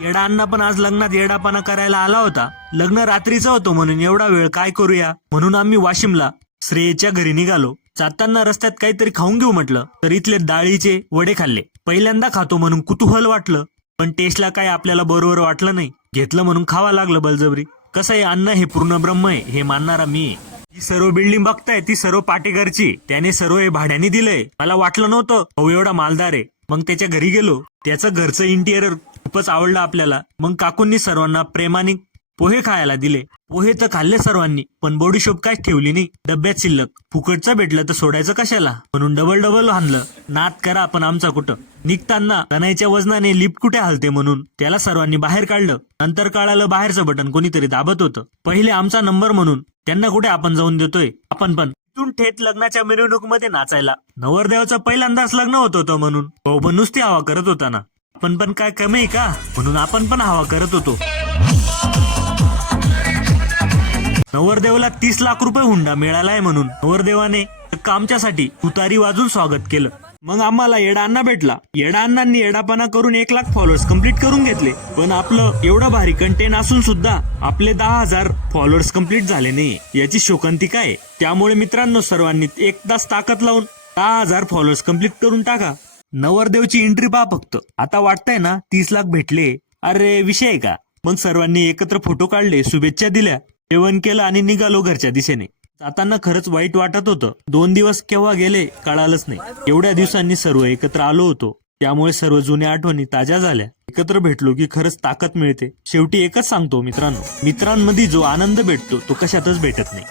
येडा अण्णा पण आज लग्नात येडापणा करायला आला होता. लग्न रात्रीचं होतं म्हणून एवढा वेळ काय करूया म्हणून आम्ही वाशिमला श्रेयच्या घरी निघालो. जाताना रस्त्यात काहीतरी खाऊन घेऊ म्हटलं तर इथले डाळीचे वडे खाल्ले. पहिल्यांदा खातो म्हणून कुतूहल वाटलं, पण टेस्टला काय आपल्याला बरोबर वाटलं नाही. घेतलं म्हणून खावा लागलं बळजबरी. कसं आहे, अन्न हे पूर्ण ब्रह्म आहे हे मानणारा मी आहे. ही सर्व बिल्डिंग बघताय ती सर्व पाटेकरची. त्याने सर्व हे भाड्याने दिलंय. मला वाटलं नव्हतं भाऊ एवढा मालदार आहे. मग त्याच्या घरी गेलो. त्याचं घरचं इंटिरियर खूपच आवडलं आपल्याला. मग काकूंनी सर्वांना प्रेमाने पोहे खायला दिले. पोहे तर खाल्ले सर्वांनी, पण बॉडीशॉप काय ठेवली नाही डब्यात शिल्लक. फुकटचं भेटलं तर सोडायचं कशाला म्हणून डबल डबल आणलं. नाद करा पण आमचा कुठं. निघताना तणाईच्या वजनाने लिफ्ट कुठे हलते म्हणून त्याला सर्वांनी बाहेर काढलं. नंतर कळालं बाहेरचं बटन कोणीतरी दाबत होतं. पहिले आमचा नंबर म्हणून त्यांना कुठे आपण जाऊन देतोय. आपण पण तिथून थेट लग्नाच्या मिरवणुकीमध्ये नाचायला. नवरदेवाचं पहिल्यांदाच लग्न होत होतं म्हणून भाऊ पण नुसती हवा करत होता ना. आपण पण काय कमी आहे का म्हणून आपण पण हवा करत होतो. नवरदेवाला 30 लाख रुपये हुंडा मिळालाय म्हणून नवरदेवाने आमच्यासाठी तुतारी वाजून स्वागत केलं. मग आम्हाला येडा अण्णा भेटला. येडा अण्णांनी येडापणा करून 1 लाख फॉलोअर्स कम्प्लीट करून घेतले. पण आपलं एवढं भारी कंटेंट असून सुद्धा आपले 10,000 फॉलोअर्स कम्प्लीट झाले नाही. याची शोकांतिका आहे. त्यामुळे मित्रांनो सर्वांनी एकदाच ताकद लावून 10,000 फॉलोअर्स कम्प्लीट करून टाका. नवरदेवची एंट्री पहा फक्त. आता वाटतंय ना 30 लाख भेटले, अरे विषय आहे का. मग सर्वांनी एकत्र फोटो काढले, शुभेच्छा दिल्या, जेवण केलं आणि निघालो घरच्या दिशेने. जाताना खरंच वाईट वाटत होतं. 2 दिवस केव्हा गेले कळालंच नाही. एवढ्या दिवसांनी सर्व एकत्र आलो होतो, त्यामुळे सर्व जुन्या आठवणी ताज्या झाल्या. एकत्र भेटलो की खरंच ताकद मिळते. शेवटी एकच सांगतो मित्रांनो, मित्रांमध्ये जो आनंद भेटतो तो कशातच भेटत नाही.